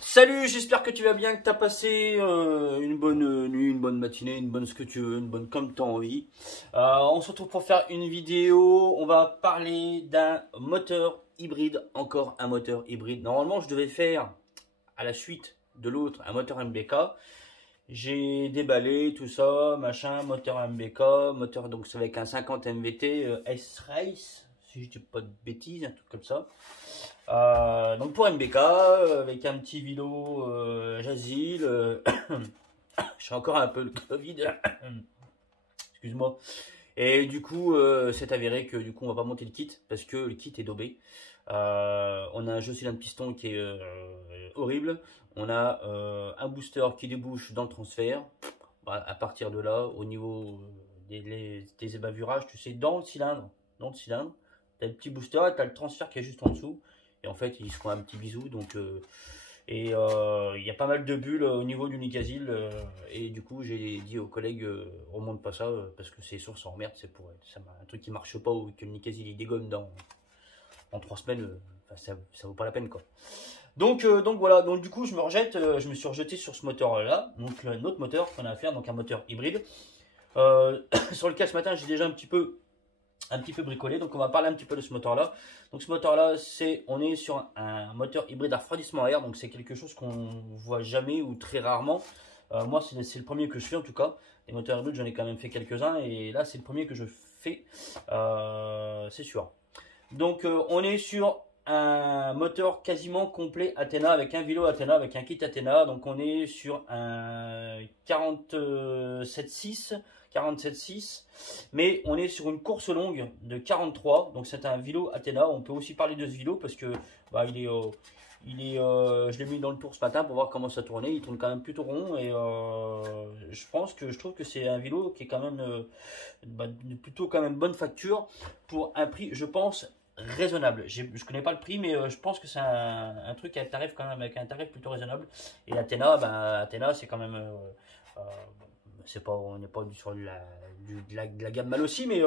Salut, j'espère que tu vas bien, que tu as passé une bonne nuit, une bonne matinée, une bonne ce que tu veux, une bonne comme tu as envie. On se retrouve pour faire une vidéo. On va parler d'un moteur hybride, encore un moteur hybride. Normalement, je devais faire à la suite de l'autre un moteur MBK. J'ai déballé tout ça, machin, moteur MBK, moteur donc c'est avec un 50 MVT S-Race, si je dis pas de bêtises, un truc comme ça. Donc pour MBK, avec un petit vélo Jazil, je suis encore un peu le Covid, excuse-moi. Et du coup, c'est avéré que du coup on va pas monter le kit parce que le kit est daubé. On a un jeu cylindre piston qui est horrible. On a un booster qui débouche dans le transfert. Bah, à partir de là, au niveau des ébavurages, tu sais, dans le cylindre, tu as le petit booster et tu as le transfert qui est juste en dessous. Et en fait, ils se font un petit bisou. Donc, il y a pas mal de bulles au niveau du Nicasil. Et du coup, j'ai dit aux collègues, remonte pas ça parce que c'est source en merde. C'est pour un truc qui marche pas ou que le Nicasil il dégomme en 3 semaines. Ça vaut pas la peine quoi. Donc voilà, donc du coup je me suis rejeté sur ce moteur là, donc un autre moteur qu'on a à faire, donc un moteur hybride, sur lequel ce matin j'ai déjà un petit peu bricolé, donc on va parler un petit peu de ce moteur là. Donc ce moteur là, on est sur un moteur hybride à refroidissement à air, donc c'est quelque chose qu'on voit jamais ou très rarement. Moi c'est le premier que je fais en tout cas, les moteurs hybrides j'en ai quand même fait quelques-uns et là c'est le premier que je fais, c'est sûr. Donc on est sur un moteur quasiment complet Athena avec un vélo Athena, avec un kit Athena. Donc on est sur un 47.6, mais on est sur une course longue de 43. Donc c'est un vélo Athena. On peut aussi parler de ce vélo parce que bah, je l'ai mis dans le tour ce matin pour voir comment ça tournait. Il tourne quand même plutôt rond et je trouve que c'est un vélo qui est quand même de plutôt quand même bonne facture pour un prix, je pense, raisonnable. Je connais pas le prix, mais je pense que c'est un truc à un tarif quand même avec un tarif plutôt raisonnable. Et Athena, Athena c'est quand même c'est pas, on n'est pas sur de la gamme mal aussi, mais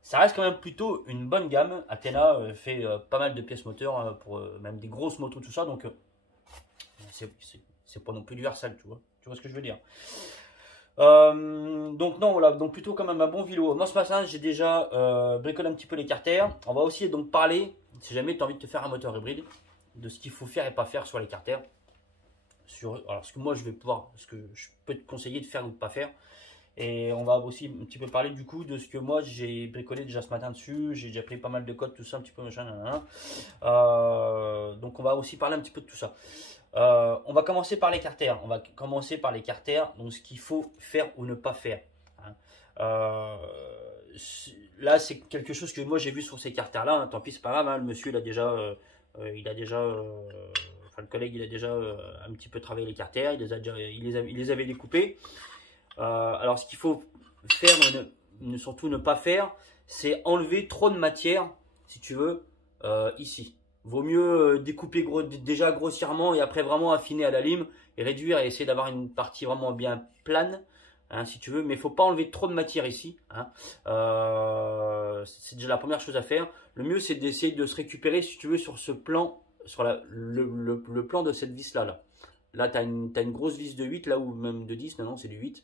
ça reste quand même plutôt une bonne gamme. Athena fait pas mal de pièces moteurs pour même des grosses motos, tout ça, donc c'est pas non plus du Versal, tu vois ce que je veux dire. Donc non, voilà, donc plutôt quand même un bon vélo. Moi ce matin j'ai déjà bricolé un petit peu les carters. On va aussi donc parler, si jamais tu as envie de te faire un moteur hybride, de ce qu'il faut faire et pas faire sur les carters. Alors ce que moi je vais pouvoir, ce que je peux te conseiller de faire ou de pas faire. Et on va aussi un petit peu parler du coup de ce que moi j'ai bricolé déjà ce matin dessus. J'ai déjà pris pas mal de codes, tout ça, un petit peu machin. Donc on va aussi parler un petit peu de tout ça. On va commencer par les carters. Donc ce qu'il faut faire ou ne pas faire. Hein. Là, c'est quelque chose que moi j'ai vu sur ces carters-là. Hein. Tant pis, c'est pas grave. Hein. Le monsieur, enfin le collègue, il a déjà un petit peu travaillé les carters. Il les avait découpés. Alors, ce qu'il faut faire, surtout ne pas faire, c'est enlever trop de matière, si tu veux, ici. Vaut mieux découper déjà grossièrement et après vraiment affiner à la lime et réduire et essayer d'avoir une partie vraiment bien plane, hein, si tu veux. Mais il ne faut pas enlever trop de matière ici. Hein. C'est déjà la première chose à faire. Le mieux, c'est d'essayer de se récupérer, si tu veux, sur ce plan, sur le plan de cette vis-là. Là, tu as une grosse vis de 8, là, ou même de 10, non, c'est du 8.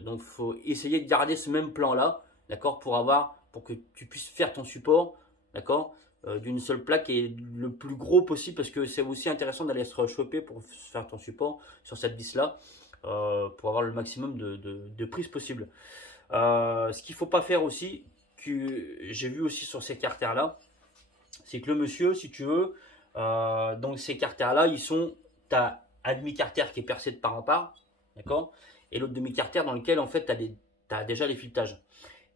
Donc, il faut essayer de garder ce même plan-là, d'accord, pour que tu puisses faire ton support, d'accord, d'une seule plaque et le plus gros possible, parce que c'est aussi intéressant d'aller se choper pour faire ton support sur cette vis-là, pour avoir le maximum de prise possible. Ce qu'il ne faut pas faire aussi, que j'ai vu aussi sur ces carters-là, c'est que le monsieur, si tu veux, donc ces carters-là, tu as un demi-carter qui est percé de part en part, d'accord, et l'autre demi-carter dans lequel en fait tu as déjà les filetages.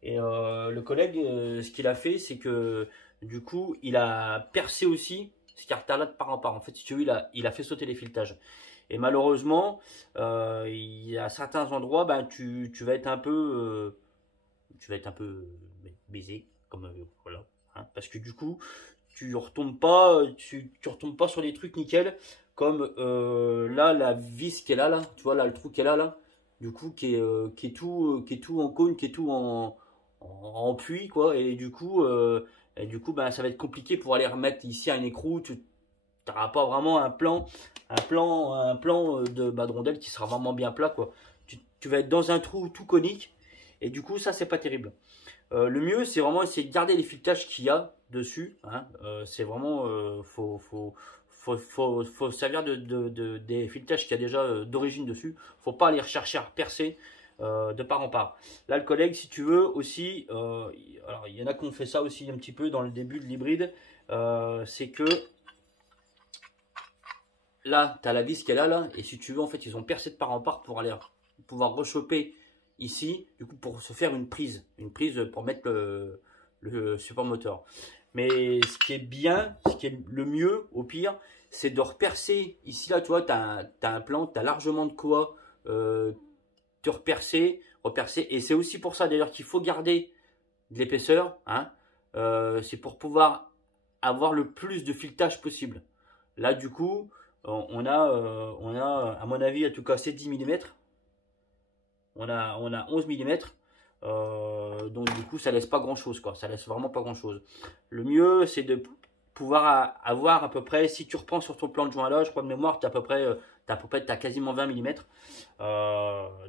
Et le collègue, ce qu'il a fait, c'est que du coup, il a percé aussi ce carter-là de part en part. En fait, si tu veux, il a fait sauter les filetages. Et malheureusement, il y a certains endroits, ben, tu vas être un peu, baisé, comme voilà, hein, parce que du coup, tu retombes pas sur des trucs nickel, comme là, la vis qui est là, tu vois, là, le trou qui est là, du coup, qui est tout en cône, qui est tout en puits, quoi, et du coup, ben, ça va être compliqué pour aller remettre ici un écrou, n'auras pas vraiment un plan de rondelle qui sera vraiment bien plat, quoi. Tu vas être dans un trou tout conique, et du coup, ça, c'est pas terrible. Le mieux, c'est vraiment essayer de garder les filetage qu'il y a dessus, hein. C'est vraiment, faut servir des filetages qu'il y a déjà d'origine dessus. Faut pas aller rechercher à percer de part en part. Là, le collègue, si tu veux aussi, alors il y en a qui ont fait ça aussi un petit peu dans le début de l'hybride, c'est que là, tu as la vis qu'elle a là, et si tu veux, en fait, ils ont percé de part en part pour aller pouvoir rechoper ici, du coup, pour se faire une prise pour mettre le support moteur. Mais ce qui est bien, ce qui est le mieux, au pire, c'est de repercer ici, là, tu vois, tu as un plan, tu as largement de quoi te repercer, et c'est aussi pour ça d'ailleurs qu'il faut garder de l'épaisseur, hein. C'est pour pouvoir avoir le plus de filetage possible. Là, du coup, on a, à mon avis, en tout cas, c'est 10 mm. On a 11 mm. Donc, du coup, ça laisse pas grand chose, quoi. Ça laisse vraiment pas grand chose. Le mieux, c'est de pouvoir avoir à peu près, si tu reprends sur ton plan de joint là, je crois de mémoire, tu as quasiment 20 mm.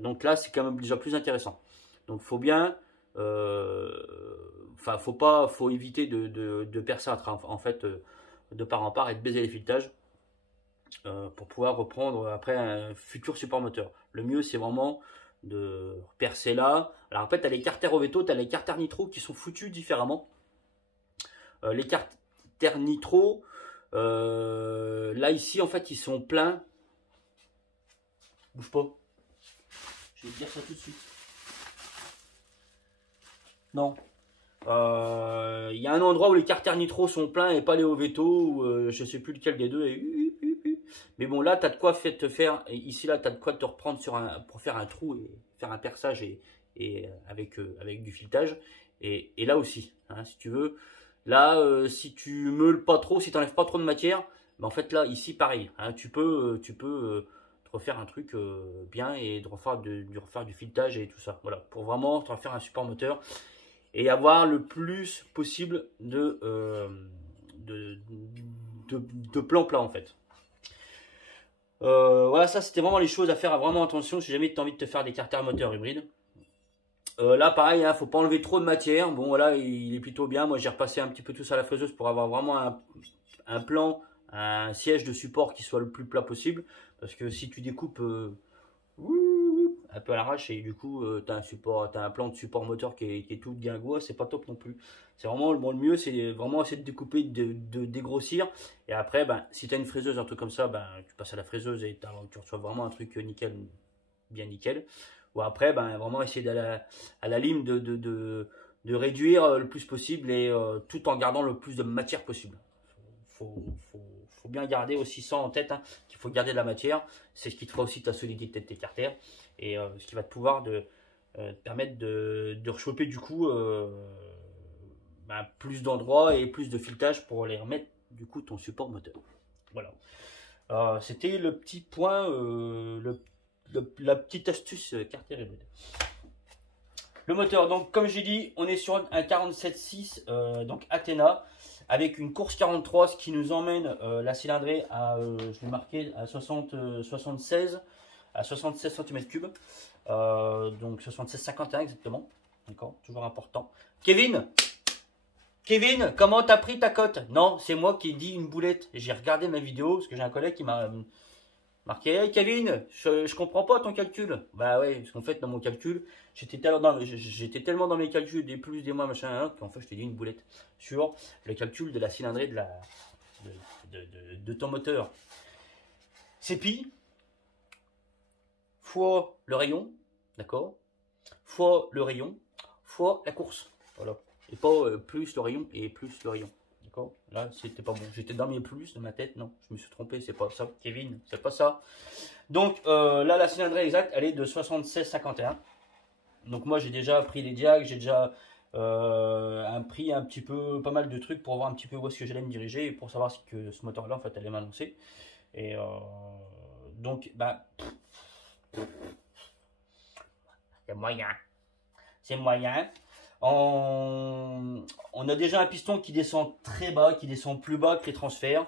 Donc là, c'est quand même déjà plus intéressant. Donc, faut bien. Enfin, faut éviter de percer en fait de part en part et de baiser les filetages pour pouvoir reprendre après un futur support moteur. Le mieux, c'est vraiment de percer là. Alors en fait, tu as les carters Oveto, tu as les carters Nitro qui sont foutus différemment. Les carters Nitro, là ici, en fait, ils sont pleins. Bouge pas. Je vais te dire ça tout de suite. Non. Il y a un endroit où les carters Nitro sont pleins et pas les Oveto, ou je sais plus lequel des deux. Mais bon, là, tu as de quoi te faire. Ici, là, tu as de quoi te reprendre pour faire un trou et faire un perçage et avec du filetage. Et là aussi, hein, si tu veux. Là, si tu meules pas trop, si tu n'enlèves pas trop de matière, ben en fait, là, ici, pareil. Hein, tu peux te refaire un truc bien et de refaire du filetage et tout ça. Voilà, pour vraiment te refaire un support moteur et avoir le plus possible de plans plats, en fait. Voilà, ça c'était vraiment les choses à faire, à vraiment attention si jamais tu as envie de te faire des carters moteurs hybrides. Là pareil, hein, faut pas enlever trop de matière. Bon voilà, il est plutôt bien. Moi j'ai repassé un petit peu tout ça à la fraiseuse pour avoir vraiment un plan, un siège de support qui soit le plus plat possible. Parce que si tu découpes un peu à l'arrache et du coup tu as un plan de support moteur qui est tout guingois, c'est pas top non plus. C'est vraiment le mieux, c'est vraiment essayer de découper, de dégrossir, et après ben, si tu as une fraiseuse, un truc comme ça, ben, tu passes à la fraiseuse et tu reçois vraiment un truc nickel, bien nickel. Ou après ben, vraiment essayer d'aller à la lime de réduire le plus possible et tout en gardant le plus de matière possible. Faut bien garder aussi ça en tête, hein, qu'il faut garder de la matière. C'est ce qui te fera aussi ta solidité de tes carters et ce qui va te pouvoir permettre de rechoper du coup plus d'endroits et plus de filetage pour aller remettre du coup ton support moteur. Voilà. C'était le petit point, la petite astuce carter hybride. Le moteur, donc comme j'ai dit, on est sur un 47.6 donc Athena avec une course 43, ce qui nous emmène la cylindrée à, je l'ai marqué, à 76 cm3, donc 76,51 exactement. D'accord, toujours important. Kevin, comment t'as pris ta cote? Non, c'est moi qui ai dit une boulette. J'ai regardé ma vidéo parce que j'ai un collègue qui m'a marqué. Hey Kevin, je comprends pas ton calcul. Bah ouais, parce qu'en fait, dans mon calcul, j'étais tellement dans mes calculs des plus, des moins, machin, qu'en fait, je t'ai dit une boulette sur le calcul de la cylindrée de ton moteur. C'est pi fois le rayon, d'accord, fois le rayon, fois la course. Voilà. Et pas plus le rayon et plus le rayon. D'accord. Là, c'était pas bon. J'étais dans mes plus de ma tête. Non, je me suis trompé. C'est pas ça, Kevin. C'est pas ça. Donc là, la cylindrée exacte, elle est de 76,51. Donc moi, j'ai déjà pris les diags. J'ai déjà pris un petit peu, pas mal de trucs pour voir un petit peu où est-ce que j'allais me diriger et pour savoir si que ce moteur-là, en fait, allait m'annoncer. Et donc, bah, c'est moyen. C'est moyen. On a déjà un piston qui descend très bas, qui descend plus bas que les transferts.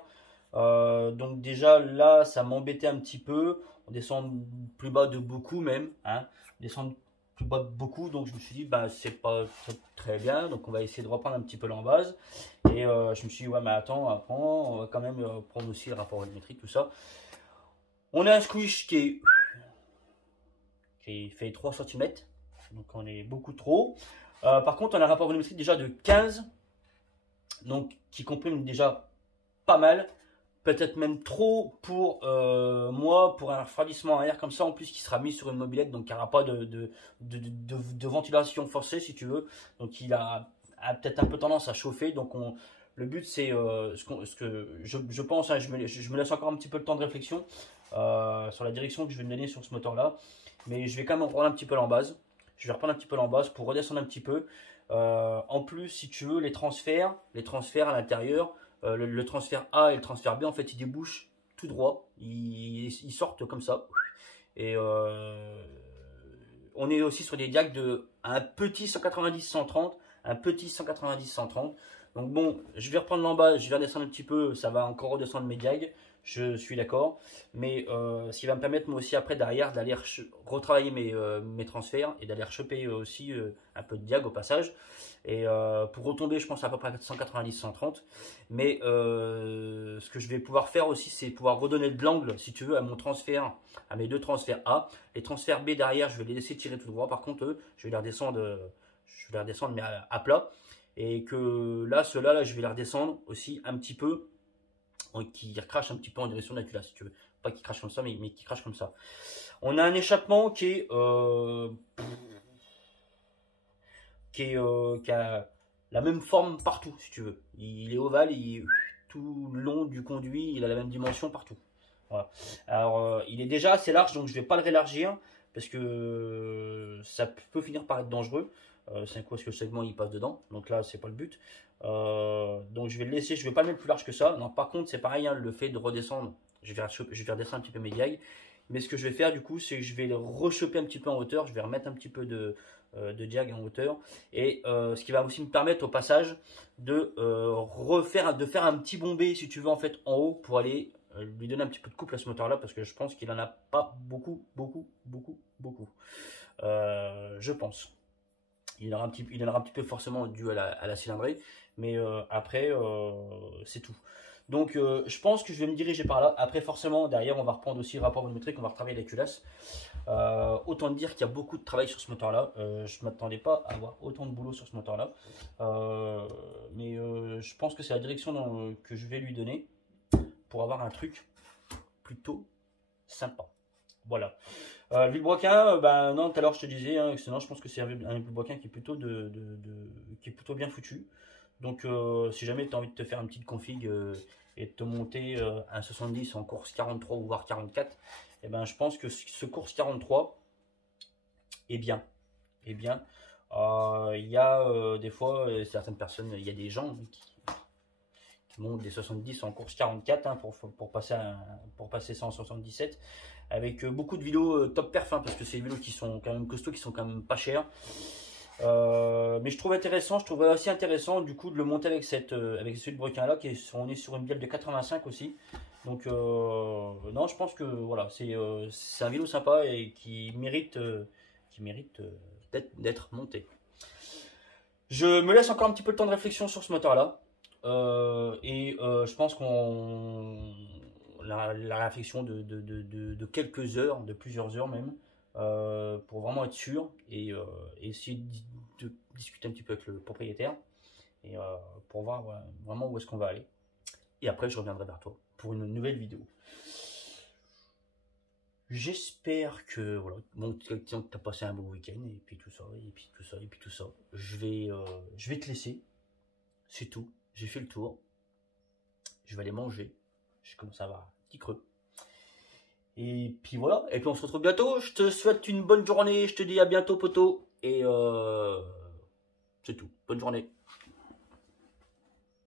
Donc déjà là, ça m'embêtait un petit peu. On descend plus bas de beaucoup même, hein. On descend plus bas de beaucoup, donc je me suis dit, bah c'est pas très bien. Donc on va essayer de reprendre un petit peu l'embase. Et je me suis dit, ouais, mais attends, on va quand même prendre aussi le rapport volumétrique, tout ça. On a un squish qui fait 3 cm, donc on est beaucoup trop. Par contre, on a un rapport volumétrique déjà de 15, donc qui comprime déjà pas mal. Peut-être même trop pour moi, pour un refroidissement à air comme ça, en plus qui sera mis sur une mobilette, donc il n'y aura pas de ventilation forcée si tu veux. Donc il a peut-être un peu tendance à chauffer. Donc le but c'est ce que je pense, hein, je me laisse encore un petit peu le temps de réflexion sur la direction que je vais me donner sur ce moteur là. Mais je vais quand même reprendre un petit peu l'embase. Je vais reprendre un petit peu l'embase pour redescendre un petit peu. En plus, si tu veux, les transferts à l'intérieur, le transfert A et le transfert B, en fait, ils débouchent tout droit. Ils sortent comme ça. Et on est aussi sur des diags de un petit 190-130, un petit 190-130. Donc bon, je vais reprendre l'embase, je vais redescendre un petit peu, ça va encore redescendre mes diags. Je suis d'accord, mais ce qui va me permettre moi aussi après derrière d'aller retravailler mes transferts et d'aller choper aussi un peu de diag au passage. Et pour retomber, je pense à peu près 190-130. Mais ce que je vais pouvoir faire aussi, c'est pouvoir redonner de l'angle, si tu veux, à mon transfert, à mes deux transferts A. Les transferts B derrière, je vais les laisser tirer tout droit. Par contre, eux, je vais les redescendre, mais à plat. Et que là, ceux-là, là, je vais les redescendre aussi un petit peu, qui recrache un petit peu en direction de la culasse, si tu veux. Pas qui crache comme ça, mais qui crache comme ça. On a un échappement qui a la même forme partout, si tu veux. Il est ovale, il est tout le long du conduit, il a la même dimension partout. Voilà. Alors, il est déjà assez large, donc je vais pas le rélargir, parce que ça peut finir par être dangereux. C'est un coup, parce que le segment il passe dedans, donc là c'est pas le but. Donc je vais le laisser, je vais pas le mettre plus large que ça. Non, par contre c'est pareil, hein, le fait de redescendre, je vais redescendre un petit peu mes diags. Mais ce que je vais faire du coup, c'est que je vais le rechoper un petit peu en hauteur, je vais remettre un petit peu de diag en hauteur. Et ce qui va aussi me permettre au passage de faire un petit bombé, si tu veux, en fait en haut, pour aller lui donner un petit peu de couple à ce moteur là, parce que je pense qu'il en a pas beaucoup. Je pense. Il en aura un petit peu forcément dû à la cylindrée, mais après c'est tout. Donc je pense que je vais me diriger par là. Après forcément derrière on va reprendre aussi le rapport volumétrique, on va retravailler la culasse. Autant dire qu'il y a beaucoup de travail sur ce moteur là. Je ne m'attendais pas à avoir autant de boulot sur ce moteur là. Mais je pense que c'est la direction que je vais lui donner pour avoir un truc plutôt sympa. Voilà. Vilebrequin, ben non, tout à l'heure je te disais, hein, sinon je pense que c'est un Vilebrequin qui est plutôt qui est plutôt bien foutu. Donc si jamais tu as envie de te faire une petite config et de te monter un 70 en course 43 ou voire 44, et ben je pense que ce course 43 est bien. Il y a des fois certaines personnes, il y a des gens qui montent des 70 en course 44 hein, pour passer ça en 77. Avec beaucoup de vélos top perf, hein, parce que c'est des vélos qui sont quand même costauds, qui sont quand même pas chers. Mais je trouve aussi intéressant du coup de le monter avec avec ce Vilebrequin là, on est sur une bielle de 85 aussi. Donc non, je pense que voilà, c'est un vélo sympa et qui mérite d'être monté. Je me laisse encore un petit peu de temps de réflexion sur ce moteur là. Je pense qu'on la réflexion de quelques heures, de plusieurs heures même, pour vraiment être sûr et essayer de discuter un petit peu avec le propriétaire et pour voir vraiment où est-ce qu'on va aller. Et après, je reviendrai vers toi pour une nouvelle vidéo. J'espère que voilà, bon, tu as passé un bon week-end et puis tout ça, et puis tout ça, et puis tout ça. Je vais te laisser, c'est tout. J'ai fait le tour. Je vais aller manger. Je commence à avoir un petit creux. Et puis voilà. Et puis on se retrouve bientôt. Je te souhaite une bonne journée. Je te dis à bientôt, poteau. Et c'est tout. Bonne journée.